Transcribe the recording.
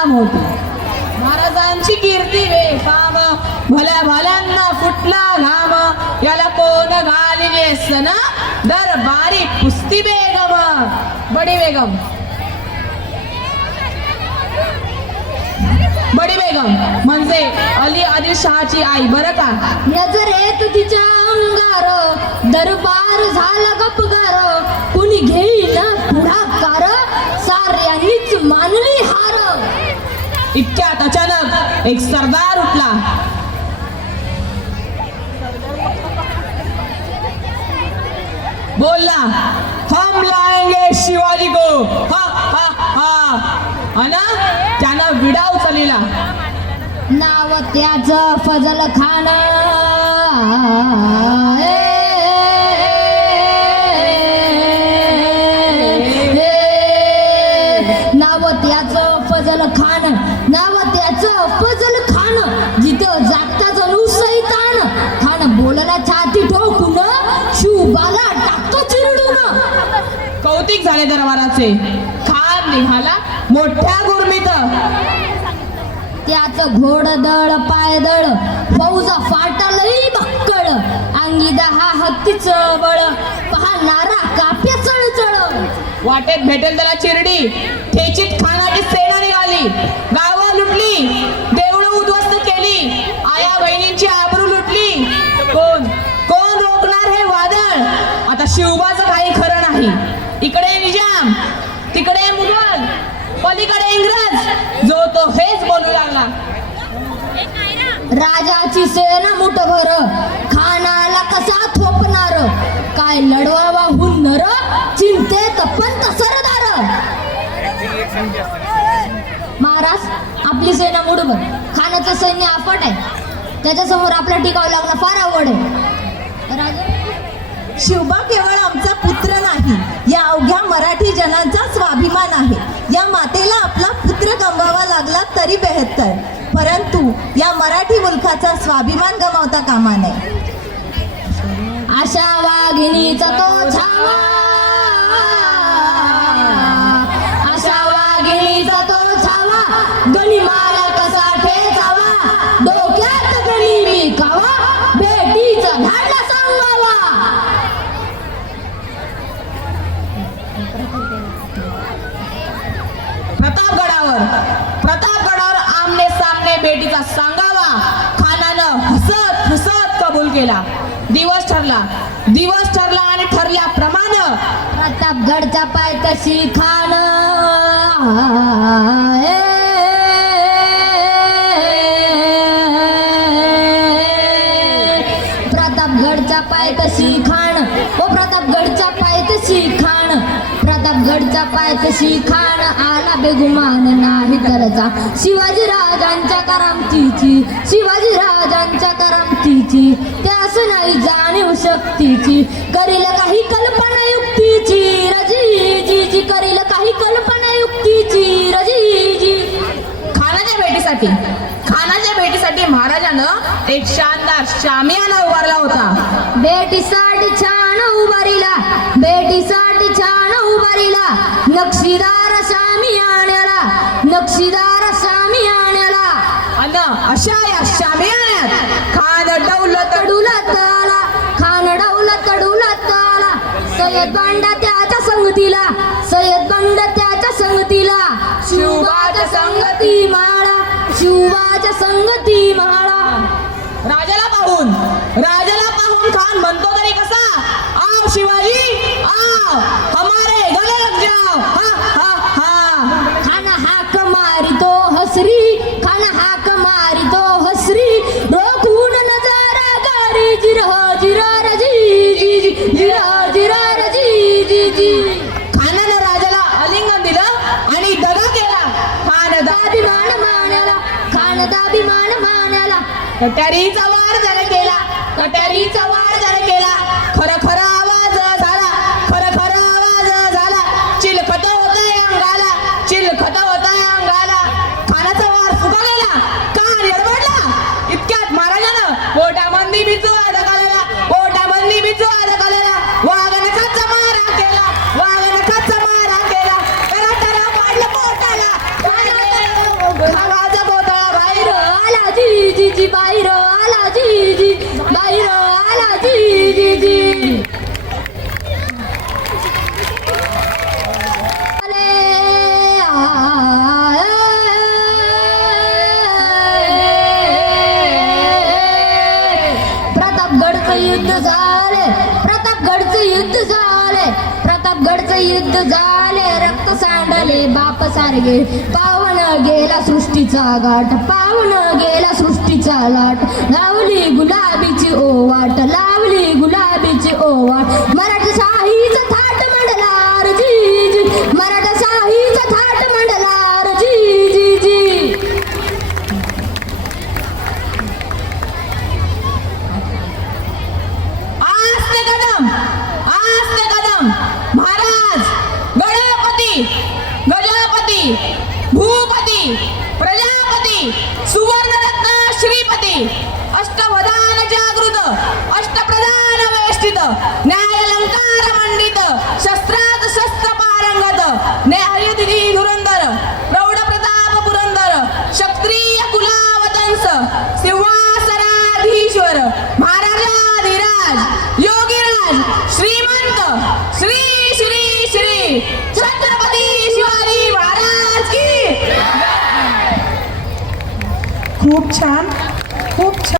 काम होते. महाराजांची कीर्ती वे फाम भल्या भल्यांना फुटला घाम. याला कोण घालिले सन दरबारी कुस्ती बेगम. बडी बेगम. बडी बेगम. म्हणजे अली आदिलशहाची आई बरं का? नजरेत तिच्या अंगार दरबार झाला गपगार इतक्यात अचानक एक सरदार उठला. बोलला हम लाएंगे शिवाजी को. हा हा हा. त्यानं विडा उचलला नाव त्याच फजल खाना झाले दरबाराचे. खान निघाला. मोठ्या गुरमीत. त्याच घोडदळ पायदळ फौजा फाटालही भक्कड अंगी दहा हत्तीच बळ पाहणारा काप्या चळचळ. वाटेत भेटेल त्याला चिरडी. ठेचीत खानाची सेना निघाली. गावं लुटली देवळं उद्ध्वस्त केली आया बहिणींची आबरू लुटली कोण कोण रोखणार हे वादळ आता शिवबाचं काही खरं नाही. इकडे निजाम तिकडे मुघल पलीकडे इंग्रज. जो तो हेच बोलू लागला. राजाची सेना मुठभर खानाला कसा थोपणार? काय लढवावा हुन्नर चिंतेत पंत सरदार. महाराज आपली सेना मुठभर. खानाचं सैन्य आपट आहे. त्याच्यासमोर आपला टिकावं लागणं फार आवड आहे. राजा शिवबा केवळ आमचा पुत्र नाही. या अवघ्या मराठी जनांचा स्वाभिमान आहे. या मातेला आपला पुत्र गमवावा लागला तरी बेहत्तर. परंतु या मराठी मुलखाचा स्वाभिमान गमावता कामा नये. अशा वाघिणीचा तो छावा. प्रतापगडावर प्रतापगडावर आमने सामने बेटीचा सांगावा. खानानं हसत हसत कबूल केला. दिवस ठरला. दिवस ठरला आणि ठरल्याप्रमाणे प्रतापगडचा पाय तशी खान. प्रतापगडचा पाय तशी खाण ओ प्रतापगडचा पाय तशी प्रतापगडचा पाय तशी खाण आला बेगुमान? नाही करता शिवाजी राजांच्या करामतीची शिवाजी राजांच्या करामतीची त्यास नाही जाणीव शक्तीची. करील काही कल्पना युक्तीची रजी जी जी करील काही कल्पना युक्तीची रजी जी खानाच्या भेटीसाठी खानाच्या भेटीसाठी महाराजानं एक शानदार शामियाना उभारला होता. बेटीसाठी छान उभारीला. बेटीसाठी छान उभारीला. नक्षीदार सामी आण्याला नक्षीदार सामी आण्याला अन अशा या शामियाण्यात खान डौलं तडुला ताला खान डावला तडुला ताला सय्यद बांडा त्याच्या संगतीला. सय्यद बांडा त्याच्या संगतीला. शिवबाच्या संगती माळा. शिवबाच्या संगती माळा. राजाला पाहून राजाला पाहून खान म्हणतो तरी कसा? आव शिवाजी जाओ हमारे गले लग जाओ। हा हा हा। खाना हाक मारी तो हसरी खाना हाक मारी तो हसरी। रोखून नजारा गारी जिरह जिरा रजी जी जी जिरा जिरा रजी जी जी। खानानं राजाला आलिंगन दिलं आणि दगा केला खान दाबी दाभिमान मानाला खान दाभिमान मानाला कट्यारीचा वार झाला केला कटारीचा वार acabo युद्ध झाले. प्रतापगडचं युद्ध झाले. प्रतापगडचं युद्ध झाले. रक्त सांडले बाप सारगे पावन गेला सृष्टीचा गाठ. पावन गेला सृष्टीचा लाट गजपती भूपती प्रजापती सुवर्णरत्न श्रीपती अष्टवधान जागृत अष्टप्रधान वेष्टित न्यायालंकार मंडित शस्त्रात शस्त्र पारंगत न्यायदिनी धुरंधर प्रौढ प्रताप पुरंदर क्षत्रिय कुलावतंस सिंहासनाधीश्वर महाराजाधिराज योगीराज श्री खूप छान.